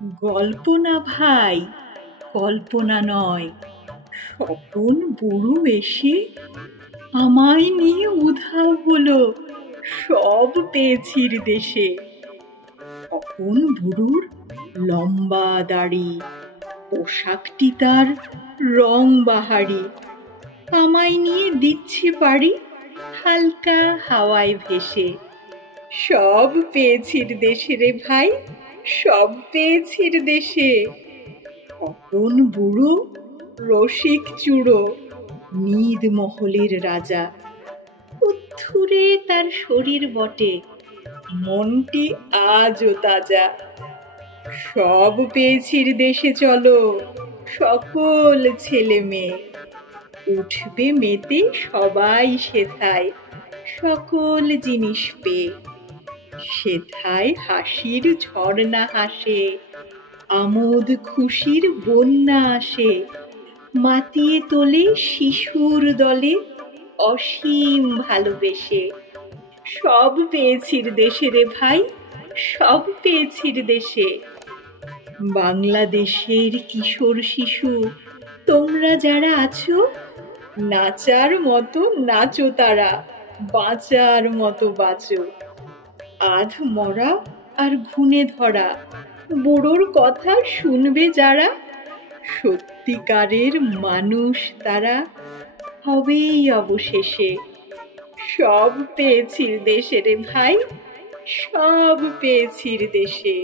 গল্প না ভাই, কল্পনা নয়, স্বপন বুড়ো এসে আমায় নিয়ে উধাও হলো সব পেয়েছির দেশে। তখন বুড়োর লম্বা দাড়ি, পোশাকটি তার রং বাহারি, আমায় নিয়ে দিচ্ছে পাড়ি হালকা হাওয়ায় ভেসে। সব পেয়েছির দেশে রে ভাই, সব পেয়েছির দেশে। তখন বুড়ো রসিক চূড়ো, নিদ মহলের রাজা, উত্থুরে তার শরীর বটে, মনটি আজও তাজা। সব পেয়েছির দেশে চলো সকল ছেলে মেয়ে, উঠবে মেতে সবাই সেথায় সকল জিনিস পেয়ে। সেথায় হাসির ঝর্ণা হাসে, আমোদ খুশির বন্যা আসে, মাতিয়ে তোলে শিশুর দলে অসীম ভালোবেসে। সব পেয়েছির দেশে রে ভাই, সব পেয়েছির দেশে। বাংলাদেশের কিশোর শিশু তোমরা যারা আছো, নাচার মতো নাচো তারা, বাঁচার মতো বাঁচো। আধ মরা আর ঘুণে ধরা বুড়োর কথা শুনবে যারা, সত্যিকারের মানুষ তারা হবেই অবশেষে। সব পেয়েছির দেশে রে ভাই, সব পেয়েছির দেশে।